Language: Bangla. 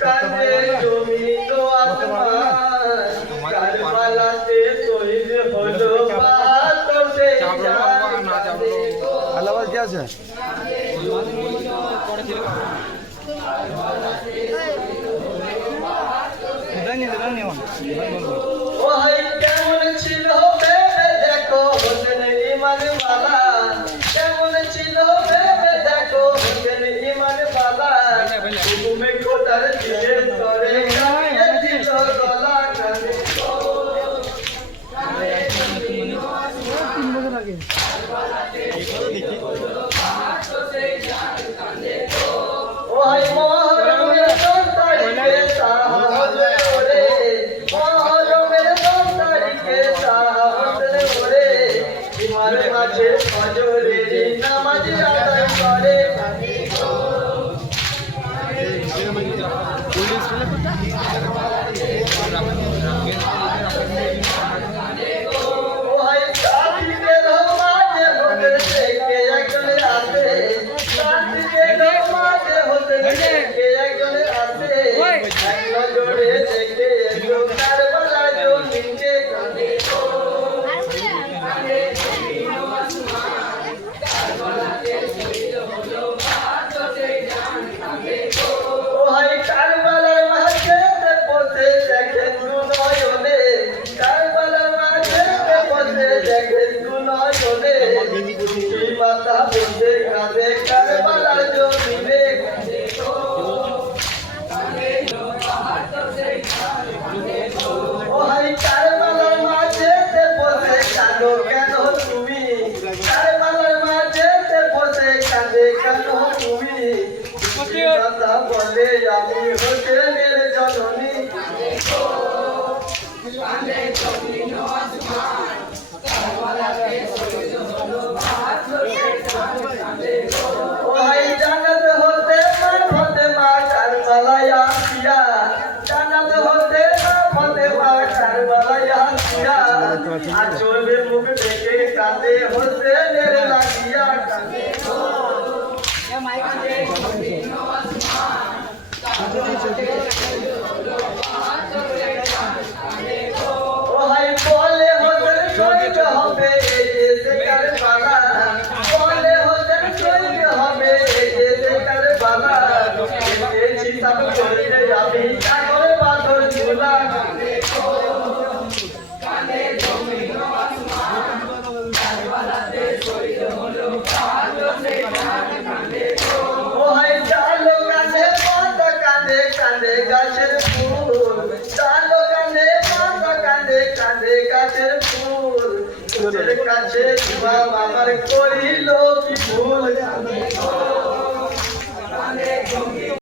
কাজে জমিন কারবালাতে শহীদ হলো আল্লাহ কি আছে? ধন্যবাদ ধন্যবাদ তোমার মাঝে অজরের নামাজ আদায় করে আচ্ছা, আচ্ছা, আচ্ছা। কাঁদে আমি হোসেনের জননী। আচরবে মুখ থেকে কাঁদে হচ্ছে ovelhas. তোর কাছে ইমাম আমার করিল কি ভুল